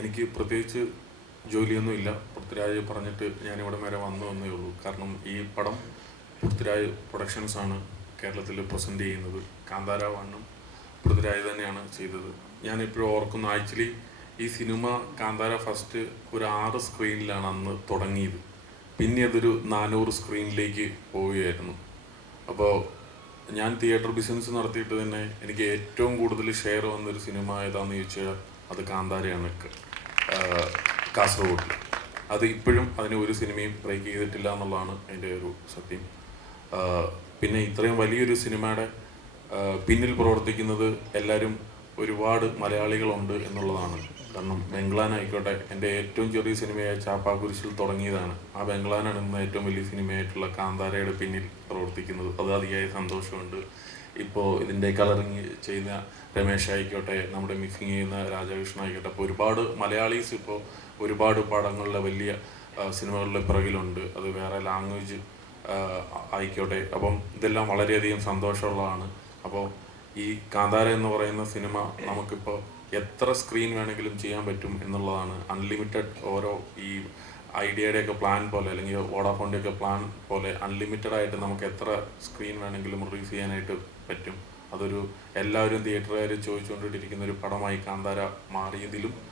എനിക്ക് പ്രത്യേകിച്ച് ജോലിയൊന്നും ഇല്ല. പൃഥ്വിരാജ് പറഞ്ഞിട്ട് ഞാനിവിടെ വരെ വന്നു എന്നേ ഉള്ളൂ. കാരണം ഈ പടം പൃഥ്വിരാജ് പ്രൊഡക്ഷൻസ് ആണ് കേരളത്തിൽ പ്രസന്റ് ചെയ്യുന്നത്. കാന്താര വണ്ണും പൃഥ്വിരാജ് തന്നെയാണ് ചെയ്തത്. ഞാനിപ്പോഴും ഓർക്കുന്നു ആക്ച്വലി ഈ സിനിമ കാന്താര ഫസ്റ്റ് ഒരു ആറ് സ്ക്രീനിലാണ് അന്ന് തുടങ്ങിയത്. പിന്നെ അതൊരു നാനൂറ് സ്ക്രീനിലേക്ക് പോവുകയായിരുന്നു. അപ്പോൾ ഞാൻ തിയേറ്റർ ബിസിനസ് നടത്തിയിട്ട് തന്നെ എനിക്ക് ഏറ്റവും കൂടുതൽ ഷെയർ വന്നൊരു സിനിമ ഏതാണെന്ന് ചോദിച്ചാൽ അത് കാന്താരയാണ് കാസർഗോഡ്. അത് ഇപ്പോഴും അതിന് ഒരു സിനിമയും ബ്രേക്ക് ചെയ്തിട്ടില്ല എന്നുള്ളതാണ് അതിന്റെ ഒരു സത്യം. പിന്നെ ഇത്രയും വലിയൊരു സിനിമയുടെ പിന്നിൽ പ്രവർത്തിക്കുന്നത് എല്ലാവരും ഒരുപാട് മലയാളികളുണ്ട് എന്നുള്ളതാണ്. കാരണം ബംഗ്ലാൻ ആയിക്കോട്ടെ എന്റെ ഏറ്റവും ചെറിയ സിനിമയായ ചാപ്പാക്കുരിശിൽ തുടങ്ങിയതാണ്. ആ ബംഗ്ലാനാണ് ഇന്ന് ഏറ്റവും വലിയ സിനിമയായിട്ടുള്ള കാന്താരയുടെ പിന്നിൽ പ്രവർത്തിക്കുന്നത്. അത് അതിയായ സന്തോഷമുണ്ട്. ഇപ്പോൾ ഇതിന്റെ കളറിങ് ചെയ്യുന്ന രമേശ് ആയിക്കോട്ടെ നമ്മുടെ മിക്സിങ് ചെയ്യുന്ന രാജകൃഷ്ണൻ ആയിക്കോട്ടെ അപ്പോൾ ഒരുപാട് മലയാളീസ് ഇപ്പോൾ ഒരുപാട് പടങ്ങളിലെ വലിയ സിനിമകളുടെ പിറകിലുണ്ട്. അത് വേറെ ലാംഗ്വേജ് ആയിക്കോട്ടെ. അപ്പം ഇതെല്ലാം വളരെയധികം സന്തോഷമുള്ളതാണ്. അപ്പോൾ ഈ കാന്താര എന്ന് പറയുന്ന സിനിമ നമുക്കിപ്പോൾ എത്ര സ്ക്രീൻ വേണമെങ്കിലും ചെയ്യാൻ പറ്റും എന്നുള്ളതാണ്. അൺലിമിറ്റഡ് ഓരോ ഈ ഐഡിയയുടെയൊക്കെ പ്ലാൻ പോലെ അല്ലെങ്കിൽ വോഡാഫോണിന്റെയൊക്കെ പ്ലാൻ പോലെ അൺലിമിറ്റഡ് ആയിട്ട് നമുക്ക് എത്ര സ്ക്രീൻ വേണമെങ്കിലും റിലീസ് ചെയ്യാനായിട്ട് പറ്റും. അതൊരു എല്ലാവരും തിയേറ്ററുകാർ ചോദിച്ചുകൊണ്ടിരിക്കുന്ന ഒരു പടമായി കാന്താര മാറിയതിലും